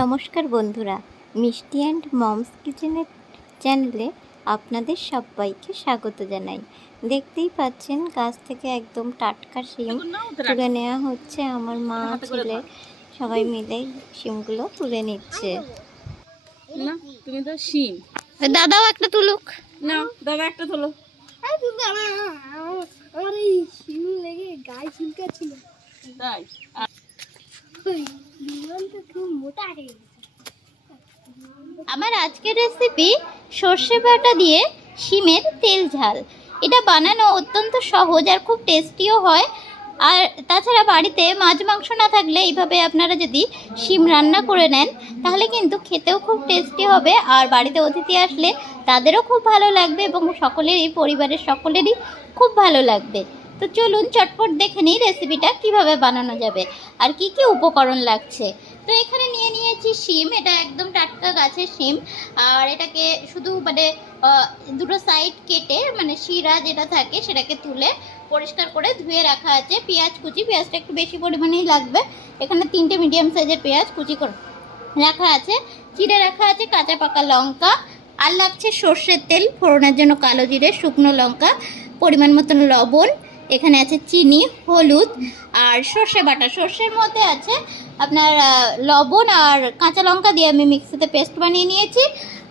নমস্কার বন্ধুরা, মিষ্টি অ্যান্ড মমস কিচেনের চ্যানেলে আপনাদের সবাইকে স্বাগত জানাই। দেখতেই পাচ্ছেন গাছ থেকে একদম টাটকা শিম তুলে নেওয়া হচ্ছে। আমার মা ছেলে সবাই মিলে শিমগুলো তুলে নিচ্ছে। না তুমি তো শিম, দাদাও একটা তুলুক। না দাদা একটা তোলো। আমার এই শিম লেগে গায়ে চুলকাচ্ছিল, তাই বিমানটা খুব মোটা হয়ে গেছে। আমার আজকের রেসিপি সর্ষে বাটা দিয়ে শিমের তেল ঝাল। এটা বানানো অত্যন্ত সহজ আর খুব টেস্টিও হয়। আর তাছাড়া বাড়িতে মাছ মাংস না থাকলে এইভাবে আপনারা যদি শিম রান্না করে নেন তাহলে কিন্তু খেতেও খুব টেস্টি হবে, আর বাড়িতে অতিথি আসলে তাদেরও খুব ভালো লাগবে এবং সকলেরই, পরিবারের সকলেরই খুব ভালো লাগবে। তো চলুন চটপট দেখে নিই রেসিপিটা কিভাবে বানানো যাবে আর কি কি উপকরণ লাগছে। তো এখানে নিয়ে নিয়েছি শিম, এটা একদম টাটকা গাছের শিম। আর এটাকে শুধু দুটো সাইড কেটে শিরা যেটা থাকে সেটাকে তুলে পরিষ্কার করে ধুয়ে রাখা আছে। পেঁয়াজ কুচি, পেঁয়াজটা একটু বেশি পরিমাণেই লাগবে। এখানে 3টে মিডিয়াম সাইজের পেঁয়াজ কুচি করে রাখা আছে। চিড়ে রাখা আছে কাঁচা পাকা লঙ্কা, আর লাগছে সর্ষের তেল ফোড়নের জন্য, কালো জিরে, শুকনো লঙ্কা, পরিমাণ মতন লবণ, এখানে আছে চিনি, হলুদ আর সর্ষে বাটা। সর্ষের মধ্যে আছে আপনার লবণ আর কাঁচা লঙ্কা দিয়ে আমি মিক্সিতে পেস্ট বানিয়ে নিয়েছি।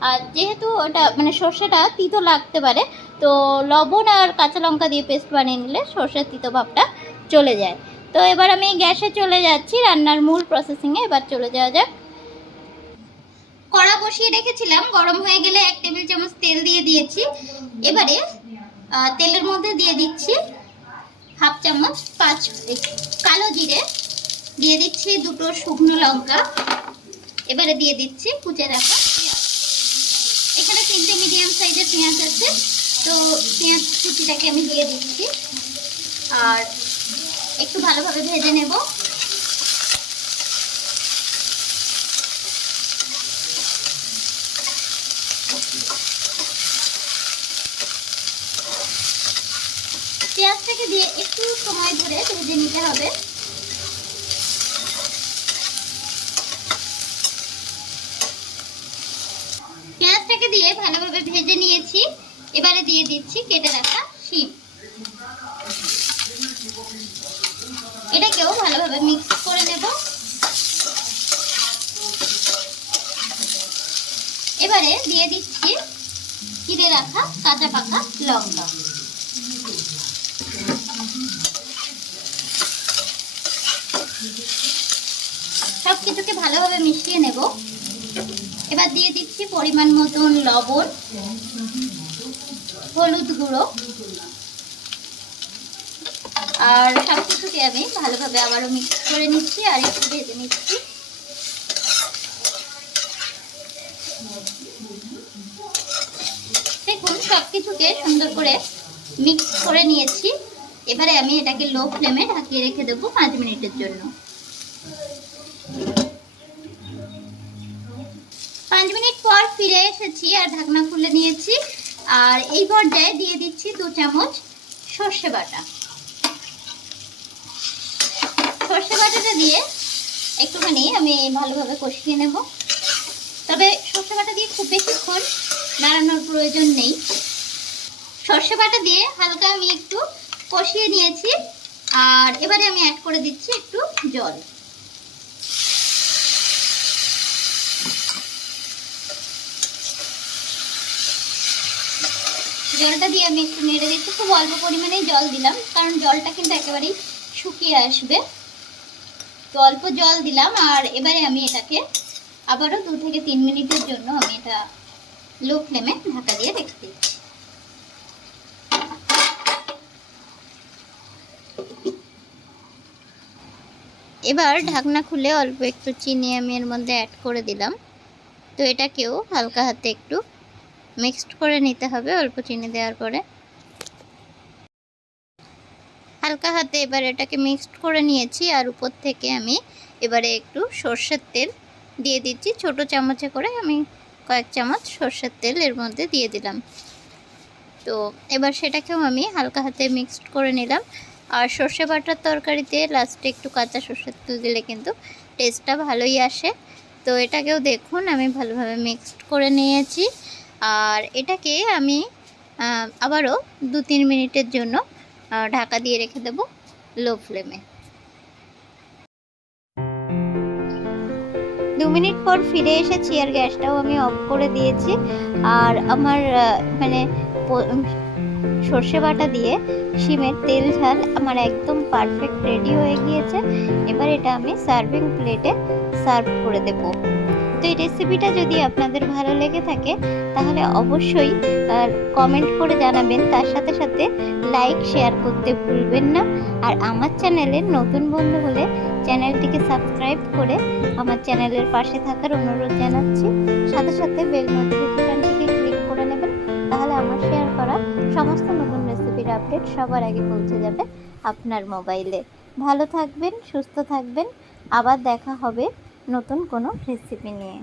আর যেহেতু ওটা সর্ষেটা তিতো লাগতে পারে, তো লবণ আর কাঁচা লঙ্কা দিয়ে পেস্ট বানিয়ে নিলে সর্ষের তিতো ভাবটা চলে যায়। তো এবার আমি গ্যাসে চলে যাচ্ছি, রান্নার মূল প্রসেসিংয়ে এবার চলে যাওয়া যাক। কড়া বসিয়ে রেখেছিলাম, গরম হয়ে গেলে 1 টেবিল চামচ তেল দিয়ে দিয়েছি। এবারে তেলের মধ্যে দিয়ে দিচ্ছি হাফ চামচ কালো জিরে, দিয়ে দিচ্ছি 2টো শুকনো লঙ্কা, এবারে দিয়ে দিচ্ছি কুচে রাখা পেঁয়াজ। এখানে 3টে মিডিয়াম সাইজের পেঁয়াজ আছে, তো পেঁয়াজ কুচিটাকে আমি দিয়ে দিচ্ছি আর একটু ভালোভাবে ভেজে নেব। পেঁয়াজটাকে দিয়ে একটু সময় ধরে ভেজে নিতে হবে। পেঁয়াজটাকে দিয়ে ভালোভাবে ভেজে নিয়েছি, এবারে দিয়ে দিচ্ছি কেটে রাখা শিম। এটাকেও ভালোভাবে মিক্স করে নেব। এবারে দিয়ে দিচ্ছি চিড়ে রাখা কাঁচা পাকা লঙ্কা। সবকিছুকে ভালোভাবে মিশিয়ে নেব। এবার দিয়ে দিচ্ছি পরিমাণ মতন লবণ, হলুদ গুঁড়ো, আর সবকিছুকে আমি ভালোভাবে আবারও মিক্স করে নিচ্ছি আর একটু ভেজে নিচ্ছি। দেখুন সবকিছুকে সুন্দর করে মিক্স করে নিয়েছি। এবারে আমি এটাকে লো ফ্লেমে ঢাকিয়ে রেখে দেবো 5 মিনিটের জন্য। 5 মিনিট পর ফিরে এসেছি আর ঢাকনা খুলে নিয়েছি। আর এই পর্যায়ে দিয়ে দিচ্ছি 2 চামচ সর্ষে বাটা। সর্ষে বাটাটা দিয়ে একটুখানি আমি ভালোভাবে কষিয়ে নেব। তবে সর্ষে বাটা দিয়ে খুব বেশিক্ষণ নাড়ানোর প্রয়োজন নেই। সর্ষে বাটা দিয়ে হালকা আমি একটু কষিয়ে নিয়েছি আর এবারে আমি অ্যাড করে দিচ্ছি একটু জল। জলটা দিয়ে আমি একটু নেড়ে দিচ্ছি। খুব অল্প পরিমাণে জল দিলাম, কারণ জলটা কিন্তু একেবারেই শুকিয়ে আসবে। তো অল্প জল দিলাম আর এবারে আমি এটাকে আবারও 2 থেকে 3 মিনিটের জন্য আমি এটা লো ফ্লেমে ঢাকা দিয়ে রেখে দিচ্ছি। এবার ঢাকনা খুলে অল্প একটু চিনি আমি এর মধ্যে অ্যাড করে দিলাম। তো এটাকেও হালকা হাতে একটু মিক্সড করে নিতে হবে। অল্প চিনি দেওয়ার পরে হালকা হাতে এবার এটাকে মিক্সড করে নিয়েছি। আর উপর থেকে আমি এবারে একটু সর্ষের তেল দিয়ে দিচ্ছি। ছোট চামচে করে আমি কয়েক চামচ সর্ষের তেল এর মধ্যে দিয়ে দিলাম। তো এবার সেটাকেও আমি হালকা হাতে মিক্সড করে নিলাম। আর সর্ষে বাটার তরকারিতে লাস্টে একটু কাঁচা সর্ষের তেল দিলে কিন্তু টেস্টটা ভালোই আসে। তো এটাকেও দেখুন আমি ভালোভাবে মিক্সড করে নিয়েছি। আর এটাকে আমি আবারও 2-3 মিনিটের জন্য ঢাকা দিয়ে রেখে দেব লো ফ্লেমে। 2 মিনিট পর ফিরে এসেছি আর গ্যাসটাও আমি অফ করে দিয়েছি। আর আমার সর্ষে বাটা দিয়ে শিমের তেল ঝাল আমার একদম পারফেক্ট রেডি হয়ে গিয়েছে। এবার এটা আমি সার্ভিং প্লেটে সার্ভ করে দেব। তো এই রেসিপিটা যদি আপনাদের ভালো লেগে থাকে তাহলে অবশ্যই কমেন্ট করে জানাবেন, তার সাথে সাথে লাইক শেয়ার করতে ভুলবেন না। আর আমার চ্যানেলের নতুন বন্ধু হলে চ্যানেলটিকে সাবস্ক্রাইব করে আমার চ্যানেলের পাশে থাকার অনুরোধ জানাচ্ছি। সাথে সাথে বেল নোটিফিকেশনটিকে ক্লিক করে নেবেন, তাহলে আমার শেয়ার করা সমস্ত নতুন রেসিপির আপডেট সবার আগে পৌঁছে যাবে আপনার মোবাইলে। ভালো থাকবেন, সুস্থ থাকবেন, আবার দেখা হবে নতুন কোনো রেসিপি নিয়ে।